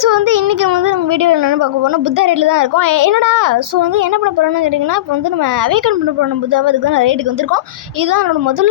So வந்து இன்றைக்கி வந்து நம்ம வீடியோவில் என்னென்னு பார்க்க போனால் புத்தா ரேட்டில் தான் இருக்கும். என்னடா ஸோ வந்து என்ன பண்ண போகிறோன்னு கேட்டிங்கன்னா, இப்போ வந்து நம்ம அவேக்கன் பண்ண போகிறோம் புத்தாவை. அதுக்கு தான் நான் ரேட்டுக்கு வந்திருக்கோம். இதுதான் என்னோடய முதல்.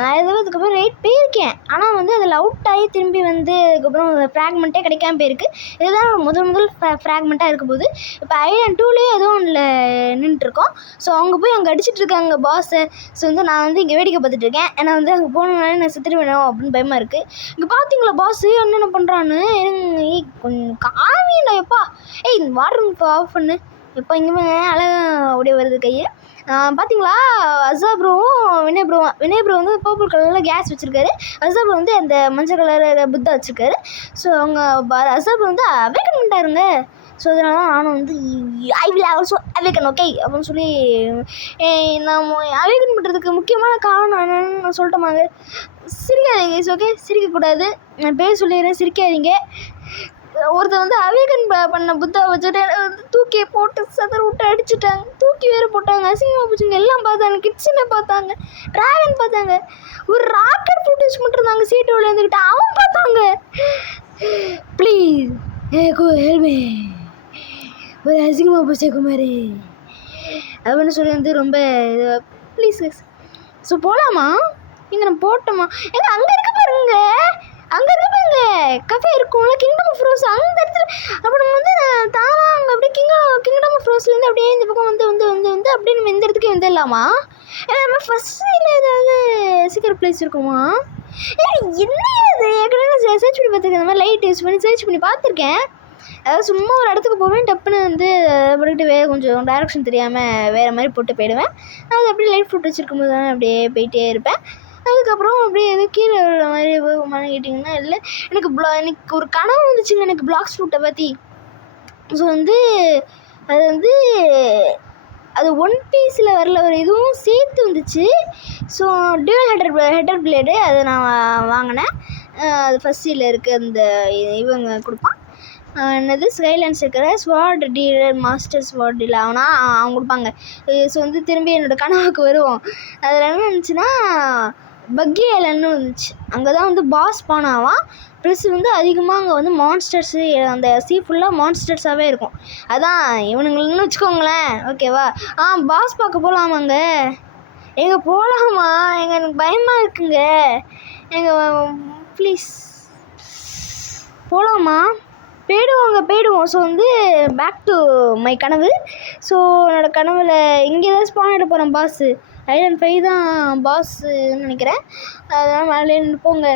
நான் எதாவது அதுக்கப்புறம் ரேட் போயிருக்கேன், ஆனால் வந்து அதில் அவுட் ஆகி திரும்பி வந்து அதுக்கப்புறம் ஃப்ராக்மெண்ட்டே கிடைக்காம போயிருக்கு. இதுதான் முதல் ஃப்ராக்மெண்ட்டாக இருக்க போது. இப்போ ஐலாண்ட் 2லேயே எதுவும் ஒன்றில் நின்றுட்டுருக்கோம். ஸோ அவங்க போய் அங்கே அடிச்சுட்டு இருக்காங்க பாஸை. ஸோ வந்து நான் வந்து இங்கே வேடிக்கை பார்த்துட்டு இருக்கேன். ஏன்னா வந்து அங்கே போனோம்னாலே நான் செத்துட்டு வேணும் அப்படின்னு பயமாக இருக்குது. இங்கே பார்த்தீங்களா பாஸு என்னென்ன பண்ணுறான்னு? கொஞ்சம் காமியில எப்பா இந்த வாட்டர் இப்போ ஆஃப் பண்ணு எப்போ இங்கே அழகாக அப்படியே வருது கையை. பார்த்தீங்களா அசாப்ரோவும் வினய் ப்ரோ வந்து பர்பிள் கலரில் கேஸ் வச்சுருக்காரு. அசாப்ரோ வந்து அந்த மஞ்சள் கலர் புத்தா வச்சுருக்காரு. ஸோ அவங்க அசாப்ரோ வந்து அவேக்கன் பண்ணிட்டாருங்க. ஸோ அதனால தான் நானும் வந்து I will also awaken okay அப்படின்னு சொல்லி நம்ம அவேக்கன் பண்ணுறதுக்கு முக்கியமான காரணம் என்னென்னு நான் சொல்லிட்டோமாங்க. சிரிக்காதீங்க இஸ் ஓகே, சிரிக்கக்கூடாது. நான் பேர் சொல்லிடுறேன், சிரிக்காதீங்க. ஒருத்தர் வந்து அவேக்கன் பண்ண புத்தா வச்சுட்டு வந்து தூக்கி போட்டு சதற விட்டு அடிச்சுட்டாங்க. தூக்கி வேறு போட்டாங்க. அசிங்கமாக போச்சுங்க. எல்லாம் பார்த்தாங்க, கிட்ஸில் பார்த்தாங்க, ட்ராகன் பார்த்தாங்க, ஒரு ராக்கெட் ஃபுட்டேஜ் மட்டும் இருந்தாங்க சீட்டு விழுந்துக்கிட்டு அவன் பார்த்தாங்க. ப்ளீஸ் ஹெல்மே, ஒரு அசிங்கமாக போச்சே குமாரி அப்படின்னு சொல்லி வந்து ரொம்ப ப்ளீஸ். ஸோ போகலாமா? இங்கே நம்ம போட்டோமா? எங்கே அங்கே இருக்க பாருங்க, அங்கே இருக்க பாருங்க கஃபே இருக்கும்ல, கிங்டம் ஆஃப் ரோஸ் அந்த இடத்துல. அப்போ நம்ம வந்து தானா அங்கே அப்படியே கிங்டம் ஆஃப் ரோஸ்லேருந்து அப்படியே இந்த பக்கம் வந்து வந்து வந்து வந்து அப்படியே நம்ம இந்த இடத்துக்கு வந்துடலாமா? நம்ம ஃபஸ்ட்டில் ஏதாவது சீக்கிரம் பிளேஸ் இருக்குமா? என்ன அது ஏற்கனவே நான் சர்ச் பண்ணி பார்த்துருக்கேன். அந்த மாதிரி லைட் யூஸ் பண்ணி சர்ச் பண்ணி பார்த்துருக்கேன். அதாவது சும்மா ஒரு இடத்துக்கு போவேன், டப்புன்னு வந்து போட்டுக்கிட்டு கொஞ்சம் டைரக்ஷன் தெரியாமல் வேறு மாதிரி போட்டு போயிடுவேன். அது அப்படியே லைட் ஃபுட் வச்சுருக்கும் போது தானே அப்படியே போயிட்டே இருப்பேன். அதுக்கப்புறம் அப்படியே எதுவும் கீழே விழுற மாதிரி கேட்டிங்கன்னா இல்லை. எனக்கு ஒரு கனவு வந்துச்சுங்க எனக்கு பிளாக்ஸ் ஃபுட்டை பற்றி. ஸோ வந்து அது வந்து அது ஒன் பீஸில் வரல, ஒரு இதுவும் சேர்த்து வந்துச்சு. ஸோ டியூவல் ஹெட்டர் பிளேடு அதை நான் வாங்கினேன். அது ஃபஸ்ட்டில் இருக்குது. அந்த இவங்க கொடுப்பான் என்னது ஸ்கைலன்ஸ் இருக்கிற ஸ்வாட் டீலர் மாஸ்டர் ஸ்வாட் டீலர் அவங்க கொடுப்பாங்க. ஸோ வந்து திரும்பி என்னோடய கனவுக்கு வருவோம். அதில் என்ன இருந்துச்சுன்னா பக்கி ஐலண்ட்னு வந்துச்சு. அங்கே தான் வந்து பாஸ் பானாவான். ப்ளஸ் வந்து அதிகமாக அங்கே வந்து மான்ஸ்டர்ஸு, அந்த சீ ஃபுல்லாக மான்ஸ்டர்ஸாகவே இருக்கும். அதான் இவனுங்களுன்னு வச்சுக்கோங்களேன், ஓகேவா? பாஸ் பார்க்க போகலாமாங்க? எங்கே போகலாமா? எனக்கு பயமாக இருக்குங்க. ப்ளீஸ் போகலாமா? போயிடுவோம். ஸோ வந்து பேக் டு மை கனவு. ஸோ என்னோடய கனவில் இங்கே தான் ஸ்பான் ஆகிட போகிறேன். பாஸு ஐலாண்ட் 5 தான் பாஸுன்னு நினைக்கிறேன். அதெல்லாம் மேலே போங்க.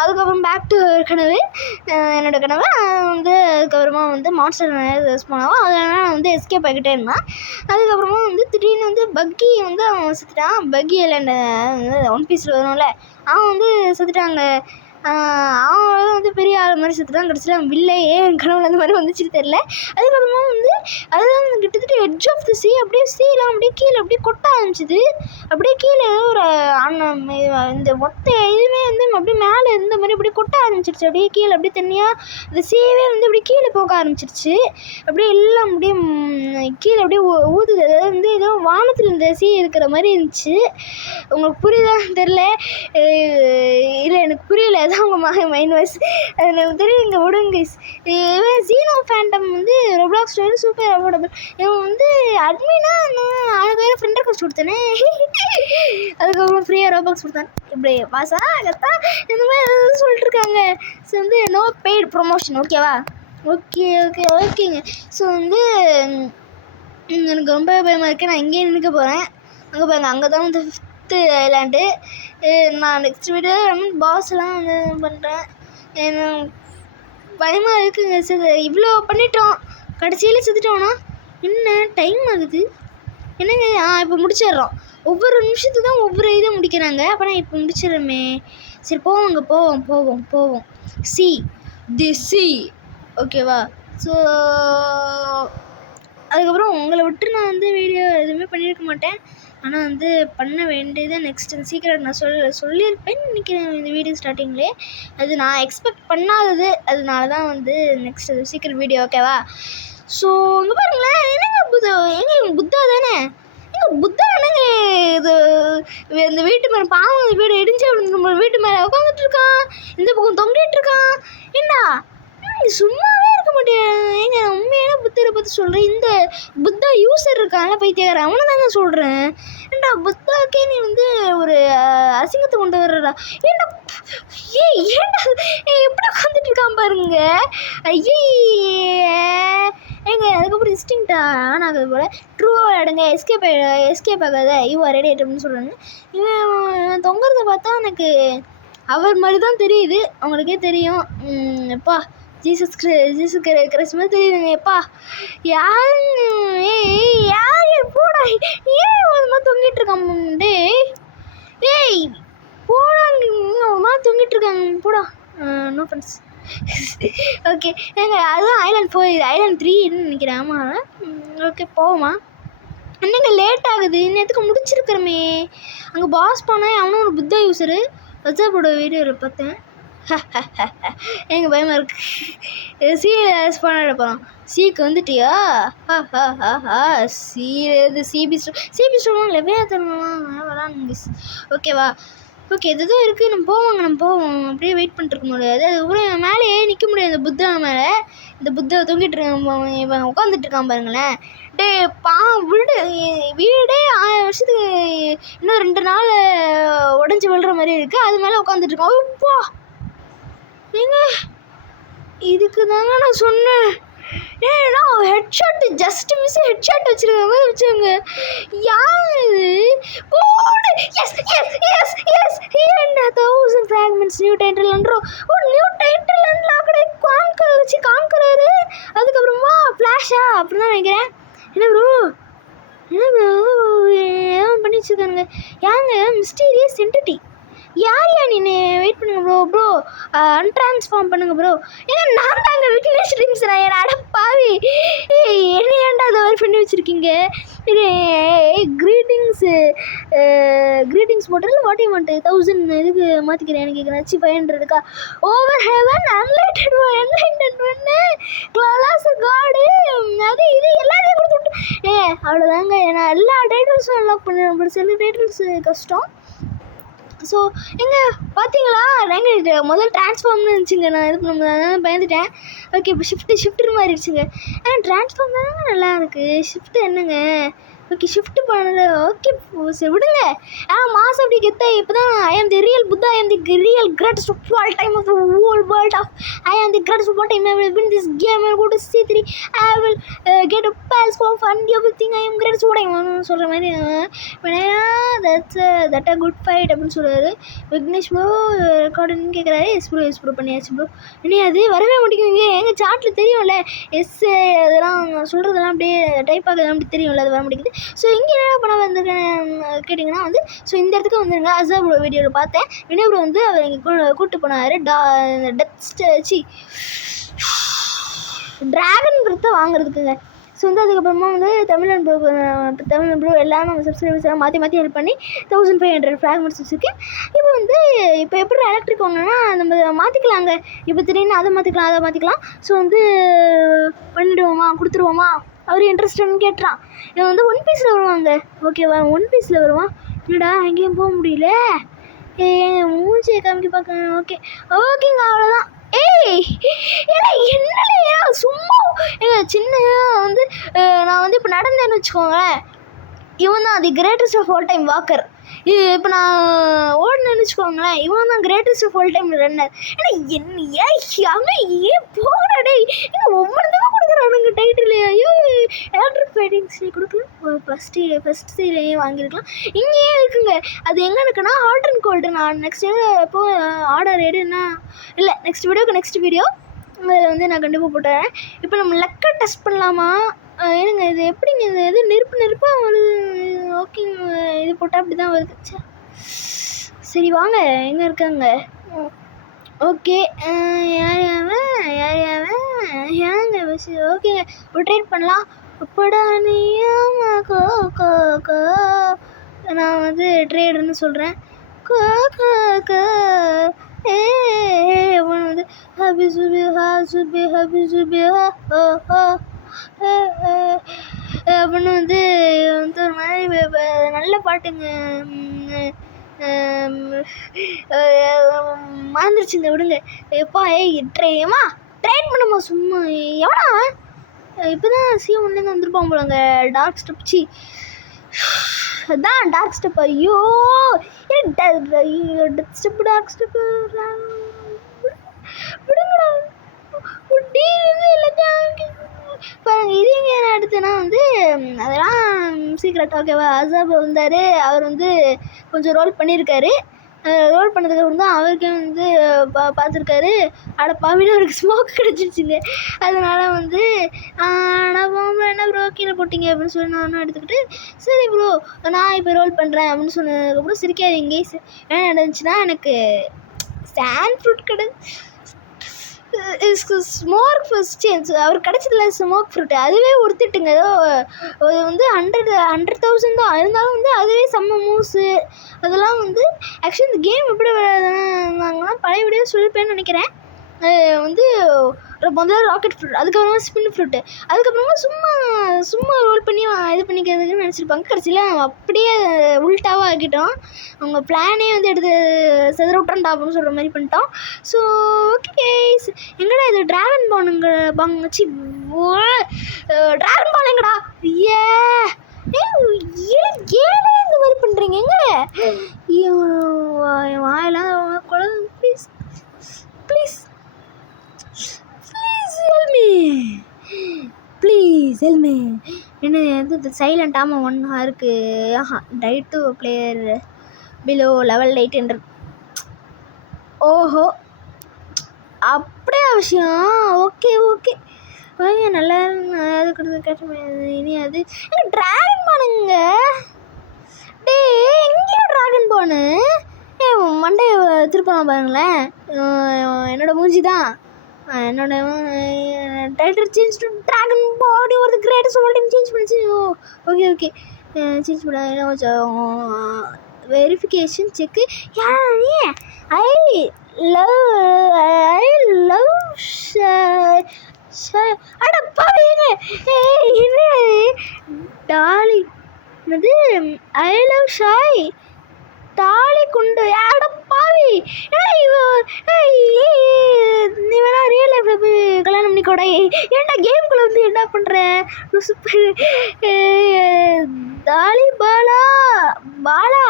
அதுக்கப்புறம் பேக் டு கனவு. என்னோடய கனவு வந்து அதுக்கப்புறமா வந்து மான்ஸ்டர் ஸ்பான் ஆகும். அதனால் நான் வந்து எஸ்கேப் ஆகிக்கிட்டே இருந்தேன். அதுக்கப்புறமா வந்து திடீர்னு வந்து பக்கி வந்து அவன் செத்துட்டான். பக்கி ஐலாண்டு ஒன் பீஸில் வரும்ல, அவன் வந்து செத்துட்டாங்க. அவன் வந்து பெரிய ஆள் மாதிரி செத்துட்டான். கடைசியில் அவன் வில்லையே என் கனவுல அந்த மாதிரி வந்துச்சுன்னு தெரில. அதுக்கப்புறமா வந்து அதுதான் கிட்டத்தட்ட எட்ஜ் ஆஃப் தி சீ, அப்படியே சீலாம் அப்படியே கீழே அப்படியே கொட்ட ஆரம்பிச்சிது. அப்படியே கீழே ஒரு இந்த மொத்த இதுவே வந்து அப்படியே மேலே இருந்த மாதிரி அப்படியே கொட்ட ஆரம்பிச்சிருச்சு. அப்படியே கீழே அப்படியே தண்ணியாக இந்த சீவே வந்து அப்படியே கீழே போக ஆரம்பிச்சிருச்சு. அப்படியே எல்லாம் அப்படியே கீழே அப்படியே ஊதுது. அதாவது வந்து ஏதோ வானத்தில் இந்த சீ இருக்கிற மாதிரி இருந்துச்சு. உங்களுக்கு புரியுதான்னு தெரில. இல்லை எனக்கு புரியல. அதான் உங்கள் மைண்ட் வாய்ஸ் அது எனக்கு தெரியும். இங்கே விடுங்க. இவன் ஜீனோ ஃபேண்டம் வந்து ரொப்ளாக்ஸ் ஸ்டோரி சூப்பர் அஃபோர்டபுள். இவன் வந்து அட்மினா அதுக்கு வேறு ஃப்ரெண்ட் ரெக்வஸ்ட் கொடுத்தேனே. அதுக்கப்புறம் ஃப்ரீயாக ரோபாக்ஸ் கொடுத்தேன். இப்படி பாசா கத்தா இந்த மாதிரி சொல்லிட்டு இருக்காங்க. ஸோ வந்து நோ பெய்டு ப்ரொமோஷன், ஓகேவா? ஓகேங்க. ஸோ வந்து எனக்கு ரொம்ப பயமாக இருக்குது. நான் இங்கேயே நிற்க போகிறேன். அங்கே பாருங்க, அங்கே தான் வந்து 5th ஐலாண்டு. நான் நெக்ஸ்ட் வீடியோ பாஸ்லாம் வந்து பண்ணுறேன். எனக்கு பயமாக இருக்குங்க. சரி, இவ்வளோ பண்ணிட்டோம், கடைசியில் செத்துட்டோன்னா என்ன டைம் ஆகுது என்னங்க? இப்போ முடிச்சிடுறோம். ஒவ்வொரு நிமிஷத்துக்கு தான் ஒவ்வொரு இதை முடிக்கிறாங்க. அப்போ நான் இப்போ முடிச்சிடுறோமே. சரி போவோம். சி ஓகேவா? ஸோ அதுக்கப்புறம் உங்களை விட்டு நான் வந்து வீடியோ எதுவுமே பண்ணியிருக்க மாட்டேன். ஆனால் வந்து பண்ண வேண்டியது நெக்ஸ்ட் சீக்கிரம் நான் சொல்லியிருப்பேன்னு நினைக்கிறேன் இந்த வீடியோ ஸ்டார்டிங்லேயே. அது நான் எக்ஸ்பெக்ட் பண்ணாதது, அதனால தான் வந்து நெக்ஸ்ட் அது சீக்கிரம் வீடியோ, ஓகேவா? ஸோ இங்கே பாருங்களேன், என்னங்க புத்தா தானே? புத்தா என்னங்க இது? இந்த வீட்டு மேலே பாவம், இந்த வீடு இடிஞ்சு அப்படி வீட்டு மேலே உட்காந்துட்டு இருக்கான். இந்த பக்கம் தொங்கிட்டு இருக்கான். என்ன சும்மாவே மாட்டேன். ஏங்க நான் உண்மையான புத்தரை பற்றி சொல்கிறேன். இந்த புத்தா யூசர் இருக்கான்ல பைத்தியக்காரன், அவனை தாங்க சொல்கிறேன். ஏன்டா புத்தாக்கே நீ வந்து ஒரு அசிங்கத்தை கொண்டு வர்றடா. ஏன்டா ஏன்டா எப்படி உட்காந்துட்டு இருக்கான் பாருங்க. ஐயே ஏங்க அதுக்கப்புறம் இன்ஸ்டிங்க்டா ஆன் ஆகுது போல். ட்ரூவாக விளையாடுங்க, எஸ்கேப் ஆகாத, யூ ஆர் ரெடி அப்படின்னு சொல்கிறாங்க. இவன் தொங்குறத பார்த்தா எனக்கு அவர் மாதிரி தான் தெரியுது. அவங்களுக்கே தெரியும். எப்பா ஜீசஸ் கிறிஸ்ட் மாதிரி தெரியுதுங்க. எப்பா யார் போடா, ஏன் ஒரு மாதிரி தொங்கிட்டு இருக்கான் ஏய் போடா, ஒரு மாதிரி தொங்கிட்டு இருக்காங்க போடா. No friends. ஓகே ஏங்க அதுதான் ஐலாண்ட் 3ன்னு நினைக்கிறேன். ஆமாம் ஓகே போவோமா? என்னங்க லேட் ஆகுது, இன்னத்துக்கு முடிச்சிருக்கிறோமே. அங்கே பாஸ் போனால் அவனும் ஒரு புத்தா யூஸரு. வஜாபோட வீடியோவில் பார்த்தேன். எங்க பயமாக இருக்குது. சியில் ஸ்பான் ஆட போகிறோம். சிக்கு வந்துட்டியா? சிபி ஸ்டோன் லெவையா தரணுமா விளாடுங்க. ஓகேவா? ஓகே எதுவும் இருக்குது. நம்ம போவோம். அப்படியே வெயிட் பண்ணிட்டுருக்க முடியாது. அதுக்கப்புறம் மேலேயே நிற்க முடியாது. இந்த புத்தா மேலே இந்த புத்தா தூங்கிட்டு இருக்கான், இவன் உட்காந்துட்டு இருக்கான் பாருங்களேன். டே வீடே 1000 வருஷத்துக்கு இன்னும் 2 நாள் உடஞ்சி விழுற மாதிரி இருக்குது. அது மேலே உட்காந்துட்டு இருக்கான். அப்பா ஏங்க இதுக்கு தாங்க நான் சொன்னேன். ஏன்னா ஹெட்ஷாட் ஜஸ்ட் மிஸ் ஹெட்ஷாட் வச்சிருக்க மாதிரி வச்சுங்க. யார் இது? போடு. எஸ் எஸ் எஸ் எஸ் என்ன 1000 ஃப்ராக்மெண்ட்ஸ் நியூ டைட்டில் அன்றோ. நியூ டைட்டில் அன்லாக்டு காங்கராரு. அதுக்கப்புறமா ஃப்ளாஷா அப்படின்னு தான் நினைக்கிறேன். என்ன ப்ரோ ஏன் பண்ணி வச்சுருக்காங்க? யாங்க மிஸ்டீரியஸ் என்டிட்டி யார் நீ? வெயிட் பண்ணுங்க ப்ரோ அன்ட்ரான்ஸ்ஃபார்ம் பண்ணுங்க ப்ரோ. ஏன்னா நான் தாங்க விக்னேஷ் ட்ரீம்ஸ். நான் என் அடப்பாவி என்ன ஏன்டா அதை மாதிரி பண்ணி வச்சுருக்கீங்க? க்ரீட்டிங்ஸ் போட்டதில் வாட் யூ வாண்ட் 1000 இதுக்கு மாற்றிக்கிறேன். எனக்கு கேட்குறேன் 500க்கா? ஓவர் ஹெவன் அன்லைட்டட் ஒன்று கிளாஸ் காடு அது இது எல்லாத்தையும் கொடுத்து விட்டு அவ்வளோதாங்க. நான் எல்லா டைட்டில்ஸும் அன்லாக் பண்ணுறேன். பட் சில டைட்டில்ஸ் கஷ்டம். ஸோ எங்கே பார்த்தீங்களா? எங்கள் முதல் ட்ரான்ஸ்ஃபார்ம்னு இருந்துச்சுங்க. நான் இது பண்ண பயந்துட்டேன். ஓகே இப்போ ஷிஃப்ட்டு மாறிடுச்சுங்க. ஆனால் ட்ரான்ஸ்ஃபார்ம் தானே நல்லா இருக்குது. ஷிஃப்ட்டு என்னங்க? ஓகே ஷிஃப்ட்டு பண்ணல. ஓகே சரி விடுங்க. மாதம் அப்படி கெத்த இப்போ தான் ஐ am the real Buddha. I am the real greatest of all time of the whole world of I am the greatest of all time. I will win this game. I go to C3. I will get a base for fun everything. I am greatest of all time சொல்கிற மாதிரி that a good fight அப்படின்னு சொல்கிறாரு Vignesh bro. ரெக்கார்டுன்னு கேட்குறாரு. S bro பண்ணியாச்சு bro. இனி அது வரவே மாட்டேங்குதுங்க. எங்கள் சாட்டில் தெரியும்ல எஸ் அதெல்லாம் சொல்கிறதெல்லாம் அப்படியே டைப் ஆகுது அப்படி தெரியும்ல, அது வர மாட்டேங்குது. ஸோ இங்கே என்ன பண்ண வந்திருக்கேன்னு கேட்டிங்கன்னா வந்து ஸோ இந்த இடத்துக்கு வந்துருங்க. அசாப்ரோ வீடியோவில் பார்த்தேன். வினோப்ரோ வந்து அவர் இங்கே கூப்பிட்டு போனார். ட்ராகன் பிரத்தை வாங்குறதுக்குங்க. ஸோ வந்து அதுக்கப்புறமா வந்து தமிழன் ப்ரோ எல்லாம் நம்ம சப்ஸ்கிரைபர்ஸ் எல்லாம் மாற்றி ஹெல்ப் பண்ணி 1500 ஃப்ராக்மெண்ட்ஸ் வச்சுருக்கேன். இப்போ எப்படி எலக்ட்ரிக் வாங்கினா நம்ம மாற்றிக்கலாங்க. இப்போ திடீர்னு அதை மாற்றிக்கலாம். ஸோ வந்து பண்ணிவிடுவோமா, கொடுத்துருவோமா? அவர் இன்ட்ரெஸ்ட்னு கேட்டுறான். இவன் வந்து 1 பீஸில் வருவாங்க. ஓகேவா? 1 பீஸில் வருவான். என்னடா எங்கேயும் போக முடியல. மூஞ்சியை காமிக்க பார்க்க. ஓகேங்க அவ்வளோதான். என்னலையா சும்மா சின்ன வந்து நான் வந்து இப்போ நடந்தேன்னு வச்சுக்கோங்களேன். இவன் தான் the greatest of all time walker. இப்போ நான் ஓடுனேன்னு வச்சுக்கோங்களேன். இவன் தான் greatest of all time runner. ஏன்னா ஏன் போராடே ஒவ்வொருத்தரும் கொடுக்குறானுங்க டைட்டில். ஐயோ எலக்ட்ரிக் ஃபைட்டிங்ஸ் கொடுக்கலாம். ஃபஸ்ட் சீலையும் வாங்கியிருக்கலாம். இங்கேயே இருக்குங்க. அது எங்கே இருக்குன்னா ஹாட் அண்ட் கோல்டு. நான் நெக்ஸ்ட்டு எப்போ ஆர்டர் எடுன்னா இல்லை நெக்ஸ்ட் வீடியோ அதில் வந்து நான் கண்டிப்பாக போட்டுறேன். இப்போ நம்ம லக்கை டெஸ்ட் பண்ணலாமா? ஏனுங்க இது எப்படிங்க? இது எது நெருப்பாக வருது? ஓகேங்க இது போட்டால் அப்படி தான் வருது. சரி வாங்க எங்கே இருக்காங்க? ஓகே யார் ஏங்க ஓகேங்க ரொட்டேட் பண்ணலாம். அப்படா நீயாமா கோ நான் வந்து ட்ரேடுன்னு சொல்கிறேன். வந்து ஹபி சுபி அப்படின்னு வந்து ஒரு மாதிரி நல்ல பாட்டுங்க. மறந்துருச்சுங்க விடுங்க. எப்பா ட்ரேமா ட்ரைன் பண்ணுமா சும்மா எவனா இப்போ தான் C1 வந்திருப்பான் போலங்க. டார்க் ஸ்டெப் அதான் டார்க் ஸ்டெப். ஐயோ டெத் ஸ்டெப் டார்க் ஸ்டெப் விடுங்கடா. பாருங்க இது எங்கே அடுத்துனா அதெல்லாம் சீக்ரெட் ஓகேவா. அசாப் வந்தார், அவர் கொஞ்சம் ரோல் பண்ணியிருக்காரு. ரோல் பண்ணதுக்கப்புறம் தான் அவருக்கே பார்த்துருக்காரு. பாவினா அவருக்கு ஸ்மோக் கிடச்சிருச்சுங்க. அதனால் நான் போகும்போது என்ன ப்ரோ கீழே போட்டிங்க அப்படின்னு சொல்லி நானும் எடுத்துக்கிட்டு சரி ப்ரோ நான் இப்போ ரோல் பண்ணுறேன் அப்படின்னு சொன்னதுக்கப்புறம் சிரிக்காதீங்க. என்ன நடந்துச்சுன்னா எனக்கு சாண்ட் ஃப்ரூட் ஸ்மோக் ஃபஸ்ட் அவர் கிடச்சதில்ல ஸ்மோக் ஃப்ரூட். அதுவே உடுத்துட்டுங்க. ஏதோ அது 100,000 தான் இருந்தாலும் அதுவே செம்ம மூஸு. அதெல்லாம் ஆக்சுவலி இந்த கேம் எப்படி விளையாடுறாங்கன்னா பழைய வீடியோ சொல்லிப்பேன்னு நினைக்கிறேன். முதல்ல ராக்கெட் ஃப்ரூட், அதுக்கப்புறமா ஸ்பின் ஃப்ரூட்டு, அதுக்கப்புறமா சும்மா ரோல் பண்ணி இது பண்ணிக்கிறதுக்குன்னு நினச்சிருப்பாங்க. கடைசியில் அப்படியே உல்ட்டாவாக ஆக்கிட்டோம். அவங்க பிளானே எடுத்து செதற விட்றண்டா அப்படின்னு சொல்கிற மாதிரி பண்ணிட்டோம். ஸோ ஓகே கேஸ், எங்கடா இது ட்ராகன் பானுங்கச்சி ட்ராகன் பால் எங்கடா? ஏன் இந்த மாதிரி பண்ணுறீங்க? எங்க வாயெல்லாம் குழந்தை ப்ளீஸ் ப்ளீஸ் ஹெல்மி என்ன சைலண்ட். ஆமாம் 1 ஹவருக்கு tie to player below level 800. ஓஹோ அப்படியே விஷயம். ஓகே ஓகே நல்லா அது கேட்ட இனி அது ட்ராகன் பானுங்க. டே எங்கேயா ட்ராகன் பானு? மண்டையை திருப்பலாம் பாருங்களேன். என்னோட மூஞ்சி தான். என்னோட டைட்டில் சேஞ்ச் டு ட்ராகன் பாடி ஒரு கிரேட்டஸ்ட் ஆல் டைம் சேஞ்ச் பண்ணிச்சு. ஓகே ஓகே சேஞ்ச் பண்ண கொஞ்சம் வெரிஃபிகேஷன் செக்கு. ஐ லவ் அட பாருங்க என்ன டாலி என்னது ஐ லவ் ஷாய் தாலி குண்டு. அட பாவி நீ வேணா ரியல் லைஃப்ல போய் கல்யாணம் பண்ணிக்கூட. ஏன்டா கேம்குள்ளே என்ன பண்ணுற? தாலி பாலா பாலா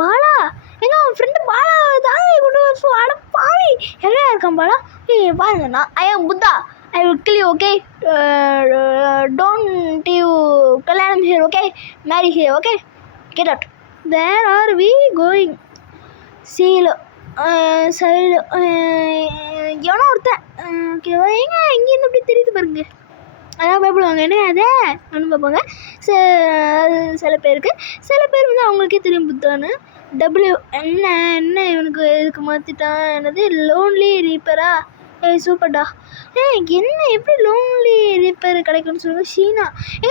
பாலா எங்க அவன் ஃப்ரெண்டு பாலா தாலி கொண்டு வச்சு. அட பாவி எங்கே இருக்கான் பாலா? பாருங்க நான் ஐ ஆம் Buddha. I will kill you, okay? Don't you கல்யாணம் here, okay? Marry here, okay? Get out. Where are we going? Side எவனோ ஒருத்தன் ஓகேவா. இங்கேருந்து அப்படி தெரியுது பாருங்க. அதான் பயப்படுவாங்க என்ன அதே ஒன்று பார்ப்பாங்க. சில பேர் அவங்களுக்கே தெரியும் புத்தான்னு. என்ன இவனுக்கு எதுக்கு மாற்றிட்டான்? என்னது லோன்லி ரீப்பரா? சூப்பர்டா. என்ன எப்படி லோன்லி ரீப்பர் கிடைக்கும்னு சொல்லுங்கள். ஷீனா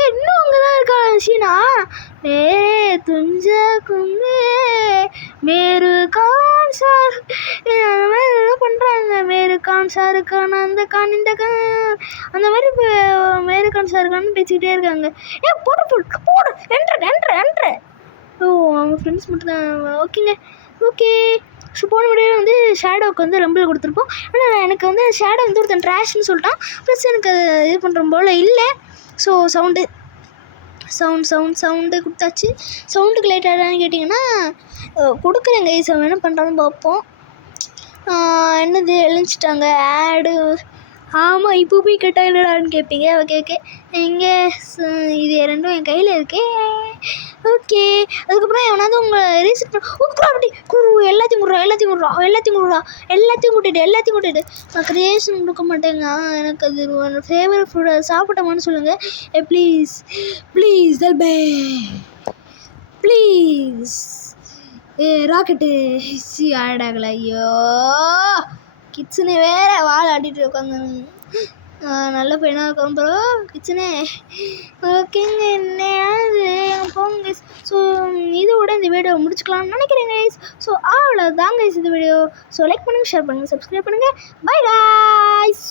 இன்னும் அங்கே தான் இருக்கா ஷீனா? துஞ்சா குங்கு மேரு கான் சார் அந்த மாதிரி ஏதோ பண்ணுறாங்க. மேரு கான் ஷாருக்கான் அந்த கான் இந்த கான் அந்த மாதிரி இப்போ மேரு கான் ஷாருக்கான்னு பேசிக்கிட்டே இருக்காங்க. போடு என்ட்ரு. ஓ அவங்க ஃப்ரெண்ட்ஸ் மட்டும் தான். ஓகேங்க ஓகே. ஸோ போன வீடியோவில் ஷேடோவுக்கு ரம்பிள் கொடுத்துருப்போம். ஆனால் எனக்கு ஷேடோ ஒருத்தன் ட்ராஷ்னு சொல்லிட்டான். ப்ளஸ் எனக்கு இது பண்ணுற போல் இல்லை. ஸோ சவுண்டு கொடுத்தாச்சு. சவுண்டுக்கு லேட் ஆகிடான்னு கேட்டிங்கன்னா கொடுக்குறேங்க. ஸோ என்ன பண்ணுறான்னு பார்ப்போம். என்னது எழுந்துச்சிட்டாங்க ஆடு. ஆமாம் இப்போ போய் கேட்டால் என்னடான்னு கேட்பீங்க. ஓகே இங்கே இது ரெண்டும் என் கையில் இருக்கே. ஓகே அதுக்கப்புறம் எவனாவது உங்களை ரீசெட் பண்ண எல்லாத்தையும் கூட்டிட்டு நான் க்ரியேஷன் கொடுக்க மாட்டேங்க. எனக்கு அது ஃபேவரட் ஃபுட் சாப்பிட்டோமான்னு சொல்லுங்கள் ப்ளீஸ் ராக்கெட்டு ஆடாகல. ஐயோ கிச்சனே வேறு வாழை ஆட்டிகிட்டு உட்காந்து நல்ல பையனாக இருக்கும் ப்ரோ கிச்சனே. ஓகேங்க என்னையாவது போங்க. ஸோ இதோட இந்த வீடியோ முடிச்சுக்கலாம்னு நினைக்கிறேன் கைஸ். ஸோ அவ்வளோதாங்க இந்த வீடியோ. ஸோ லைக் பண்ணுங்கள், ஷேர் பண்ணுங்கள், சப்ஸ்கிரைப் பண்ணுங்கள். Bye guys.